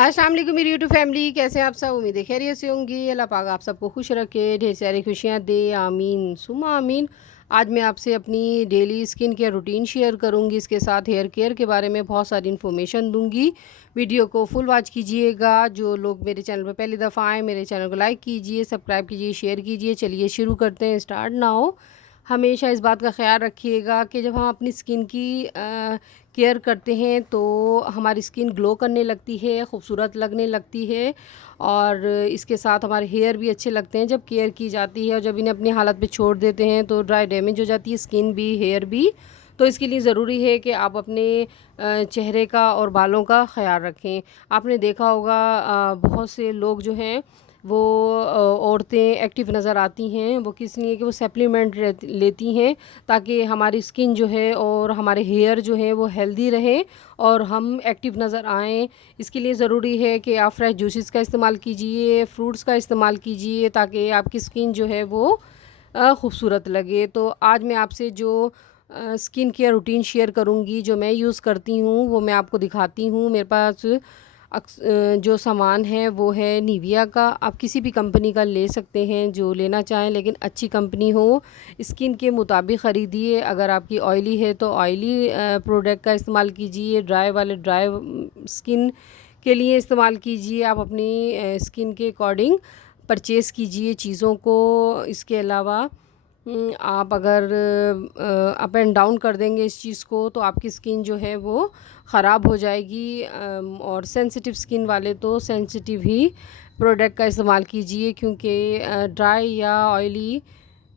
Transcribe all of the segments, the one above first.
अस्सलाम वालेकुम मेरी यूट्यूब फैमिली, कैसे हैं आप सब। उम्मीद है खैरियत से होंगी। अल्लाह पाक आप सबको खुश रखे, ढेर सारी खुशियाँ दे, आमीन सुमा आमीन। आज मैं आपसे अपनी daily skin care routine share करूंगी, इसके साथ हेयर केयर के बारे में बहुत सारी इन्फॉर्मेशन दूंगी। वीडियो को फुल वॉच कीजिएगा। जो लोग मेरे चैनल पर पहली दफ़ा आएँ मेरे चैनल को लाइक कीजिए, सब्सक्राइब कीजिए, शेयर कीजिए। चलिए शुरू करते हैं। स्टार्ट ना हो। हमेशा इस बात का ख़्याल रखिएगा कि जब हम अपनी स्किन की केयर करते हैं तो हमारी स्किन ग्लो करने लगती है, खूबसूरत लगने लगती है, और इसके साथ हमारे हेयर भी अच्छे लगते हैं जब केयर की जाती है। और जब इन्हें अपनी हालत पे छोड़ देते हैं तो ड्राई डैमेज हो जाती है स्किन भी, हेयर भी। तो इसके लिए ज़रूरी है कि आप अपने चेहरे का और बालों का ख़्याल रखें। आपने देखा होगा बहुत से लोग जो हैं वो औरतें एक्टिव नज़र आती हैं, वो किस लिए कि वो सप्लीमेंट लेती हैं ताकि हमारी स्किन जो है और हमारे हेयर जो है वो हेल्दी रहे और हम एक्टिव नज़र आएँ। इसके लिए ज़रूरी है कि आप फ्रेश जूसेस का इस्तेमाल कीजिए, फ्रूट्स का इस्तेमाल कीजिए, ताकि आपकी स्किन जो है वो खूबसूरत लगे। तो आज मैं आपसे जो स्किन केयर रूटीन शेयर करूँगी, जो मैं यूज़ करती हूँ वो मैं आपको दिखाती हूँ। मेरे पास जो सामान है वो है निविया का। आप किसी भी कंपनी का ले सकते हैं जो लेना चाहें, लेकिन अच्छी कंपनी हो, स्किन के मुताबिक ख़रीदिए। अगर आपकी ऑयली है तो ऑयली प्रोडक्ट का इस्तेमाल कीजिए, ड्राई वाले ड्राई स्किन के लिए इस्तेमाल कीजिए। आप अपनी स्किन के अकॉर्डिंग परचेज़ कीजिए चीज़ों को। इसके अलावा आप अगर अप एंड डाउन कर देंगे इस चीज़ को तो आपकी स्किन जो है वो ख़राब हो जाएगी। और सेंसिटिव स्किन वाले तो सेंसिटिव ही प्रोडक्ट का इस्तेमाल कीजिए, क्योंकि ड्राई या ऑयली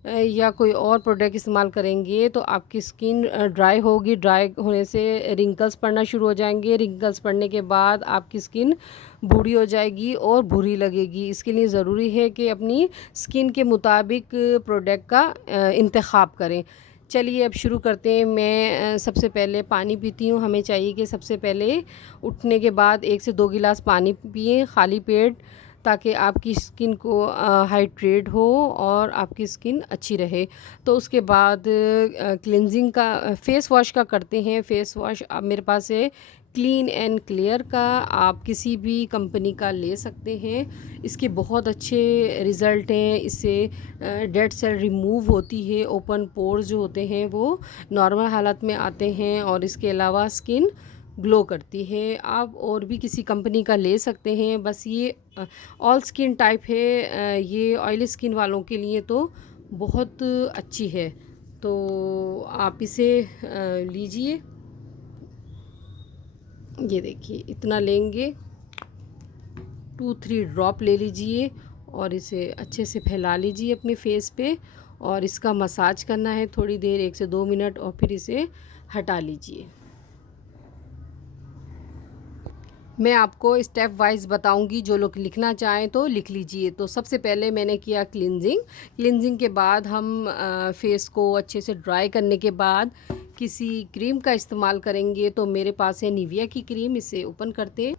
या कोई और प्रोडक्ट इस्तेमाल करेंगे तो आपकी स्किन ड्राई होगी। ड्राई होने से रिंकल्स पड़ना शुरू हो जाएंगे। रिंकल्स पड़ने के बाद आपकी स्किन बूढ़ी हो जाएगी और बुरी लगेगी। इसके लिए ज़रूरी है कि अपनी स्किन के मुताबिक प्रोडक्ट का इंतखाब करें। चलिए अब शुरू करते हैं। मैं सबसे पहले पानी पीती हूँ। हमें चाहिए कि सबसे पहले उठने के बाद 1 से 2 गिलास पानी पिएं खाली पेट, ताकि आपकी स्किन को हाइड्रेट हो और आपकी स्किन अच्छी रहे। तो उसके बाद क्लिनजिंग का फ़ेस वॉश का करते हैं। फ़ेस वॉश अब मेरे पास है क्लीन एंड क्लियर का। आप किसी भी कंपनी का ले सकते हैं। इसके बहुत अच्छे रिज़ल्ट हैं। इससे डेड सेल रिमूव होती है, ओपन पोर्स जो होते हैं वो नॉर्मल हालत में आते हैं, और इसके अलावा स्किन ग्लो करती है। आप और भी किसी कंपनी का ले सकते हैं। बस ये ऑल स्किन टाइप है। ये ऑयली स्किन वालों के लिए तो बहुत अच्छी है। तो आप इसे लीजिए। ये देखिए इतना लेंगे, 2-3 ड्रॉप ले लीजिए और इसे अच्छे से फैला लीजिए अपने फेस पे, और इसका मसाज करना है थोड़ी देर, 1 से 2 मिनट, और फिर इसे हटा लीजिए। मैं आपको स्टेप वाइज बताऊंगी, जो लोग लिखना चाहें तो लिख लीजिए। तो सबसे पहले मैंने किया क्लिनजिंग। क्लिनजिंग के बाद हम फेस को अच्छे से ड्राई करने के बाद किसी क्रीम का इस्तेमाल करेंगे। तो मेरे पास है निविया की क्रीम। इसे ओपन करते हैं।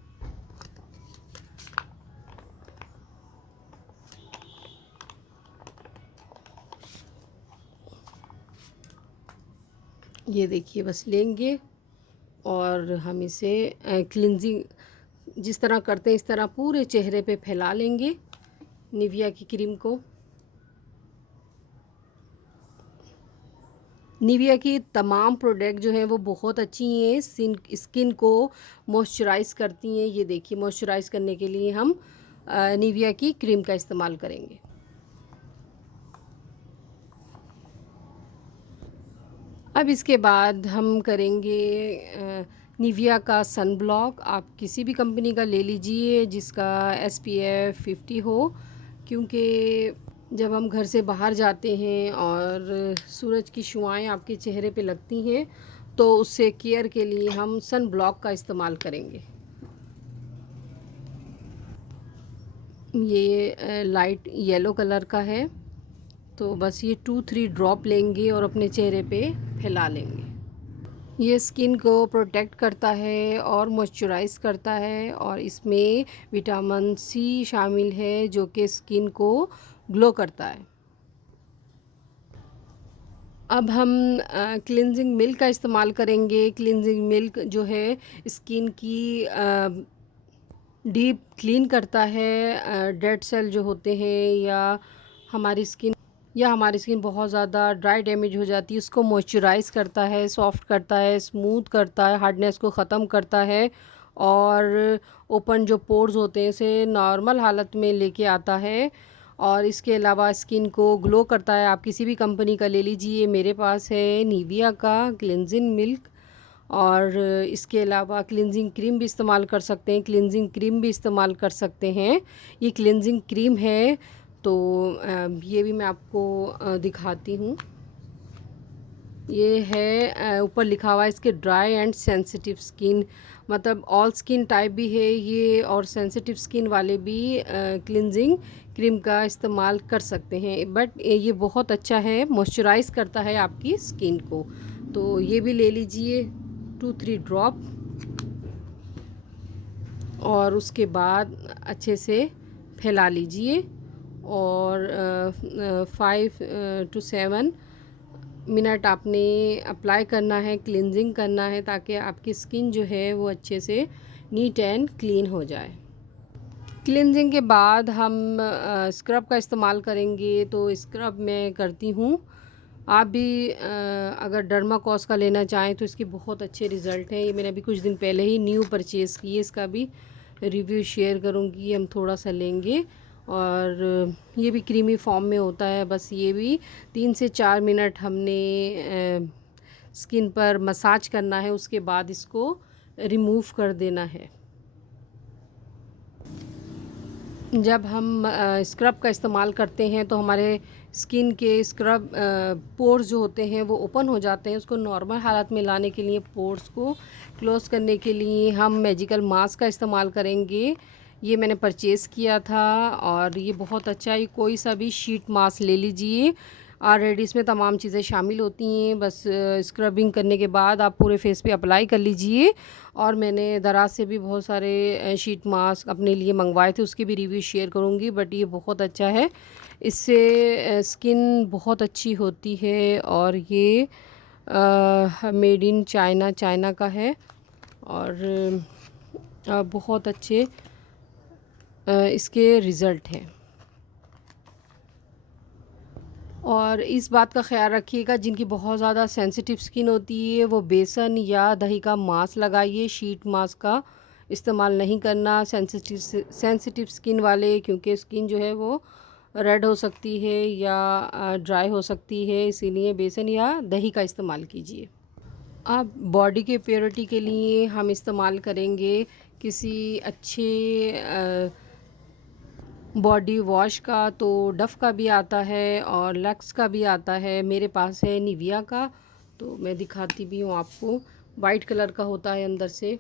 ये देखिए बस लेंगे और हम इसे क्लिनजिंग जिस तरह करते हैं इस तरह पूरे चेहरे पे फैला लेंगे निविया की क्रीम को। निविया की तमाम प्रोडक्ट जो हैं वो बहुत अच्छी हैं, स्किन को मॉइस्चराइज करती हैं। ये देखिए मॉइस्चराइज करने के लिए हम निविया की क्रीम का इस्तेमाल करेंगे। अब इसके बाद हम करेंगे निविया का सन ब्लॉक। आप किसी भी कंपनी का ले लीजिए जिसका SPF 50 हो, क्योंकि जब हम घर से बाहर जाते हैं और सूरज की शुआएं आपके चेहरे पे लगती हैं तो उससे केयर के लिए हम सन ब्लॉक का इस्तेमाल करेंगे। ये लाइट येलो कलर का है। तो बस ये 2-3 ड्रॉप लेंगे और अपने चेहरे पे फैला लेंगे। ये स्किन को प्रोटेक्ट करता है और मॉइस्चराइज करता है, और इसमें विटामिन C शामिल है जो कि स्किन को ग्लो करता है। अब हम क्लिनजिंग मिल्क का इस्तेमाल करेंगे। क्लिनजिंग मिल्क जो है स्किन की डीप क्लीन करता है डेड सेल जो होते हैं, हमारी स्किन हमारी स्किन बहुत ज़्यादा ड्राई डैमेज हो जाती है, उसको मॉइस्चराइज़ करता है, सॉफ्ट करता है, स्मूथ करता है, हार्डनेस को ख़त्म करता है और ओपन जो पोर्स होते हैं इसे नॉर्मल हालत में लेके आता है। और इसके अलावा स्किन को ग्लो करता है। आप किसी भी कंपनी का ले लीजिए, मेरे पास है निविया का क्लिनजिंग मिल्क। और इसके अलावा क्लिनजिंग क्रीम भी इस्तेमाल कर सकते हैं, क्लिनजिंग क्रीम भी इस्तेमाल कर सकते हैं। ये क्लिनजिंग क्रीम है, तो ये भी मैं आपको दिखाती हूँ। ये है ऊपर लिखा हुआ है इसके ड्राई एंड सेंसिटिव स्किन, मतलब ऑल स्किन टाइप भी है ये, और सेंसिटिव स्किन वाले भी क्लिनजिंग क्रीम का इस्तेमाल कर सकते हैं। बट ये बहुत अच्छा है, मॉइस्चराइज़ करता है आपकी स्किन को। तो ये भी ले लीजिए 2-3 ड्रॉप, और उसके बाद अच्छे से फैला लीजिए और 5 to 7 मिनट आपने अप्लाई करना है, क्लिनजिंग करना है, ताकि आपकी स्किन जो है वो अच्छे से नीट एंड क्लीन हो जाए। क्लिनजिंग के बाद हम स्क्रब का इस्तेमाल करेंगे। तो स्क्रब मैं करती हूँ, आप भी अगर डर्माकॉस का लेना चाहें तो इसके बहुत अच्छे रिज़ल्ट हैं। ये मैंने अभी कुछ दिन पहले ही न्यू परचेज़ की है, इसका भी रिव्यू शेयर करूँगी। हम थोड़ा सा लेंगे और ये भी क्रीमी फॉर्म में होता है। बस ये भी 3 से 4 मिनट हमने स्किन पर मसाज करना है, उसके बाद इसको रिमूव कर देना है। जब हम स्क्रब का इस्तेमाल करते हैं तो हमारे स्किन के स्क्रब पोर्स जो होते हैं वो ओपन हो जाते हैं। उसको नॉर्मल हालत में लाने के लिए, पोर्स को क्लोज़ करने के लिए हम मैजिकल मास्क का इस्तेमाल करेंगे। ये मैंने परचेज़ किया था और ये बहुत अच्छा है। कोई सा भी शीट मास्क ले लीजिए, ऑलरेडी इसमें तमाम चीज़ें शामिल होती हैं। बस स्क्रबिंग करने के बाद आप पूरे फेस पे अप्लाई कर लीजिए। और मैंने दराज से भी बहुत सारे शीट मास्क अपने लिए मंगवाए थे, उसकी भी रिव्यू शेयर करूँगी। बट ये बहुत अच्छा है, इससे स्किन बहुत अच्छी होती है। और ये मेड इन चाइना का है और बहुत अच्छे इसके रिज़ल्ट हैं। और इस बात का ख़्याल रखिएगा, जिनकी बहुत ज़्यादा सेंसिटिव स्किन होती है वो बेसन या दही का मास्क लगाइए, शीट मास्क का इस्तेमाल नहीं करना सेंसिटिव स्किन वाले, क्योंकि स्किन जो है वो रेड हो सकती है या ड्राई हो सकती है, इसीलिए बेसन या दही का इस्तेमाल कीजिए। अब बॉडी के प्योरिटी के लिए हम इस्तेमाल करेंगे किसी अच्छे बॉडी वॉश का। तो डफ़ का भी आता है और लक्स का भी आता है, मेरे पास है निविया का। तो मैं दिखाती भी हूँ आपको, वाइट कलर का होता है अंदर से।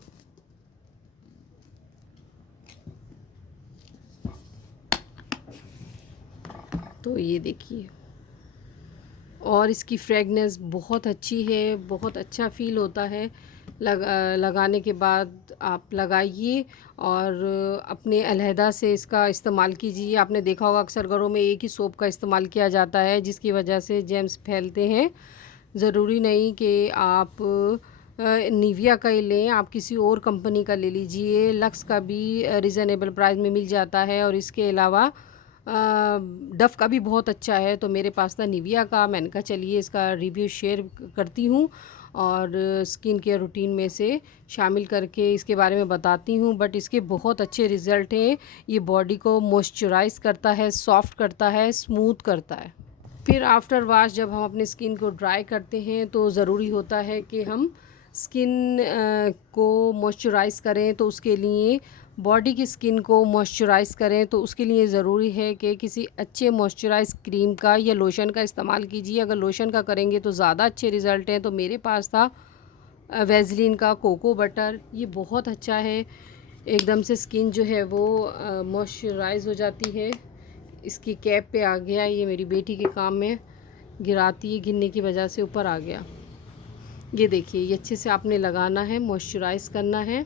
तो ये देखिए, और इसकी फ्रेगनेंस बहुत अच्छी है, बहुत अच्छा फ़ील होता है। लगाने के बाद आप लगाइए और अपने अलहदा से इसका इस्तेमाल कीजिए। आपने देखा होगा अक्सर घरों में एक ही सोप का इस्तेमाल किया जाता है, जिसकी वजह से जेम्स फैलते हैं। ज़रूरी नहीं कि आप निविया का ही लें, आप किसी और कंपनी का ले लीजिए। लक्स का भी रिज़नेबल प्राइस में मिल जाता है, और इसके अलावा डफ़ का भी बहुत अच्छा है। तो मेरे पास था निविया का, मैंने कहा चलिए इसका रिव्यू शेयर करती हूँ और स्किन केयर रूटीन में से शामिल करके इसके बारे में बताती हूँ। बट इसके बहुत अच्छे रिज़ल्ट हैं। ये बॉडी को मॉइस्चराइज़ करता है, सॉफ्ट करता है, स्मूथ करता है। फिर आफ्टर वॉश जब हम अपनी स्किन को ड्राई करते हैं तो ज़रूरी होता है कि हम स्किन को मॉइस्चराइज़ करें। तो उसके लिए बॉडी की स्किन को मॉइस्चराइज़ करें तो उसके लिए ज़रूरी है कि किसी अच्छे मॉइस्चराइज़ क्रीम का या लोशन का इस्तेमाल कीजिए। अगर लोशन का करेंगे तो ज़्यादा अच्छे रिज़ल्ट हैं। तो मेरे पास था वैसलीन का कोको बटर, ये बहुत अच्छा है। एकदम से स्किन जो है वो मॉइस्चराइज़ हो जाती है। इसकी कैप पे आ गया, ये मेरी बेटी के काम में गिराती है, गिरने की वजह से ऊपर आ गया। ये देखिए, ये अच्छे से आपने लगाना है, मॉइस्चराइज़ करना है।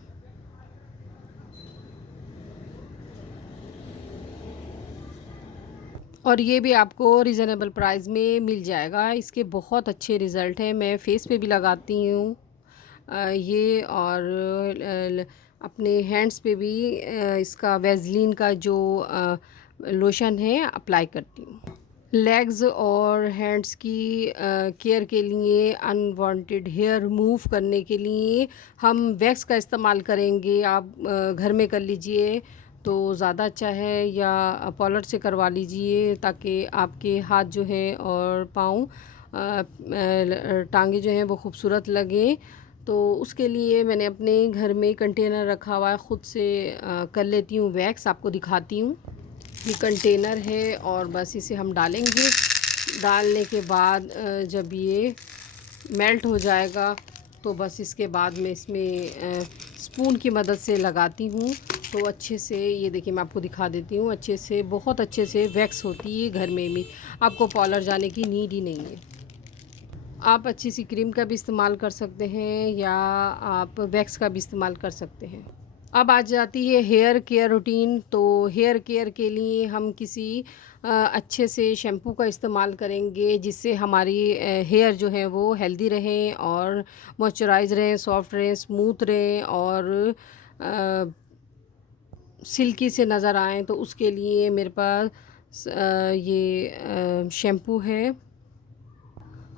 और ये भी आपको रीज़नेबल प्राइस में मिल जाएगा। इसके बहुत अच्छे रिज़ल्ट हैं, मैं फेस पे भी लगाती हूँ। ये और अपने हैंड्स पे भी इसका वैज़लीन का जो लोशन है अप्लाई करती हूँ। लेग्स और हैंड्स की केयर के लिए, अनवांटेड हेयर रिमूव करने के लिए हम वैक्स का इस्तेमाल करेंगे। आप घर में कर लीजिए तो ज़्यादा अच्छा है, या पार्लर से करवा लीजिए ताकि आपके हाथ जो है और पाँव टांगे जो हैं वो खूबसूरत लगें। तो उसके लिए मैंने अपने घर में कंटेनर रखा हुआ है, ख़ुद से कर लेती हूँ वैक्स। आपको दिखाती हूँ। ये कंटेनर है और बस इसे हम डालेंगे। डालने के बाद जब ये मेल्ट हो जाएगा तो बस इसके बाद में इसमें स्पून की मदद से लगाती हूँ। तो अच्छे से, ये देखिए मैं आपको दिखा देती हूँ, अच्छे से, बहुत अच्छे से वैक्स होती है घर में भी। आपको पार्लर जाने की नीड ही नहीं है। आप अच्छी सी क्रीम का भी इस्तेमाल कर सकते हैं या आप वैक्स का भी इस्तेमाल कर सकते हैं। अब आ जाती है हेयर केयर रूटीन। तो हेयर केयर के लिए हम किसी अच्छे से शैम्पू का इस्तेमाल करेंगे जिससे हमारी हेयर जो है वो हेल्दी रहें और मॉइस्चराइज रहें, सॉफ्ट रहें, स्मूथ रहें और सिल्की से नज़र आएँ। तो उसके लिए मेरे पास ये शैम्पू है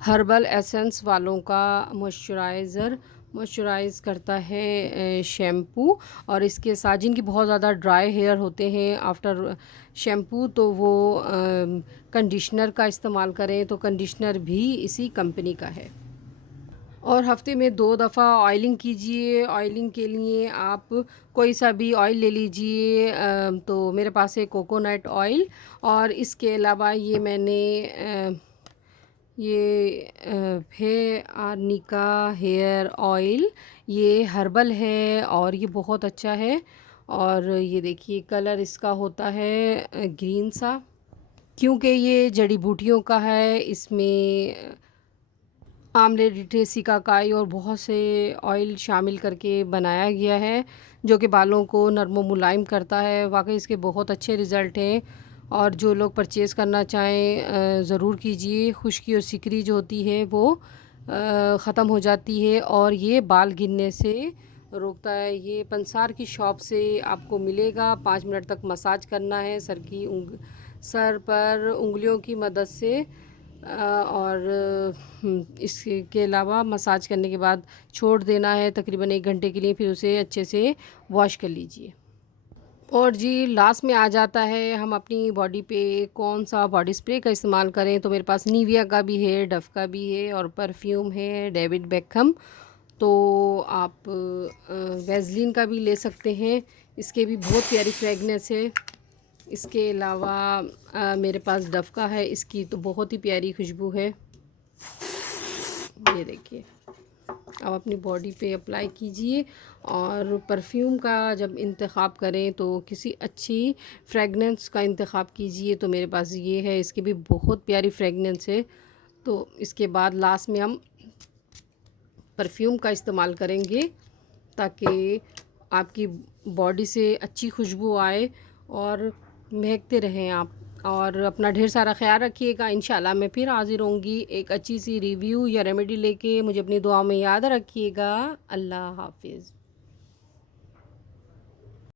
हर्बल एसेंस वालों का मॉइस्चराइज़ करता है शैम्पू। और इसके साथ जिनकी बहुत ज़्यादा ड्राई हेयर होते हैं आफ्टर शैम्पू, तो वो कंडीशनर का इस्तेमाल करें। तो कंडीशनर भी इसी कंपनी का है। और हफ्ते में 2 दफ़ा ऑयलिंग कीजिए। ऑयलिंग के लिए आप कोई सा भी ऑयल ले लीजिए। तो मेरे पास है कोकोनट ऑयल, और इसके अलावा ये मैंने ये है आर्निका हेयर ऑयल। ये हर्बल है और ये बहुत अच्छा है। और ये देखिए कलर इसका होता है ग्रीन सा, क्योंकि ये जड़ी बूटियों का है। इसमें आमले, रीठे, सिकाकाई और बहुत से ऑयल शामिल करके बनाया गया है जो कि बालों को नरम व मुलायम करता है। वाकई इसके बहुत अच्छे रिज़ल्ट हैं, और जो लोग परचेज़ करना चाहें ज़रूर कीजिए। खुश्की और सिकरी जो होती है वो ख़त्म हो जाती है और ये बाल गिरने से रोकता है। ये पंसार की शॉप से आपको मिलेगा। 5 मिनट तक मसाज करना है सर पर उंगलियों की मदद से। और इसके अलावा मसाज करने के बाद छोड़ देना है तकरीबन 1 घंटे के लिए, फिर उसे अच्छे से वॉश कर लीजिए। और जी लास्ट में आ जाता है हम अपनी बॉडी पे कौन सा बॉडी स्प्रे का इस्तेमाल करें। तो मेरे पास निविया का भी है, डव का भी है, और परफ्यूम है डेविड बेकहम। तो आप वैज़लीन का भी ले सकते हैं, इसके भी बहुत प्यारी फ्रेगनेंस है। इसके अलावा मेरे पास डव का है, इसकी तो बहुत ही प्यारी खुशबू है। ये देखिए, आप अपनी बॉडी पे अप्लाई कीजिए। और परफ्यूम का जब इंतख़ाब करें तो किसी अच्छी फ्रेगनेंस का इंतख़ाब कीजिए। तो मेरे पास ये है, इसकी भी बहुत प्यारी फ्रेगनेंस है। तो इसके बाद लास्ट में हम परफ्यूम का इस्तेमाल करेंगे ताकि आपकी बॉडी से अच्छी खुशबू आए और महकते रहें आप। और अपना ढेर सारा ख्याल रखिएगा। इंशाल्लाह मैं फिर हाज़िर होंगी एक अच्छी सी रिव्यू या रेमेडी लेके। मुझे अपनी दुआ में याद रखिएगा। अल्लाह हाफ़िज़।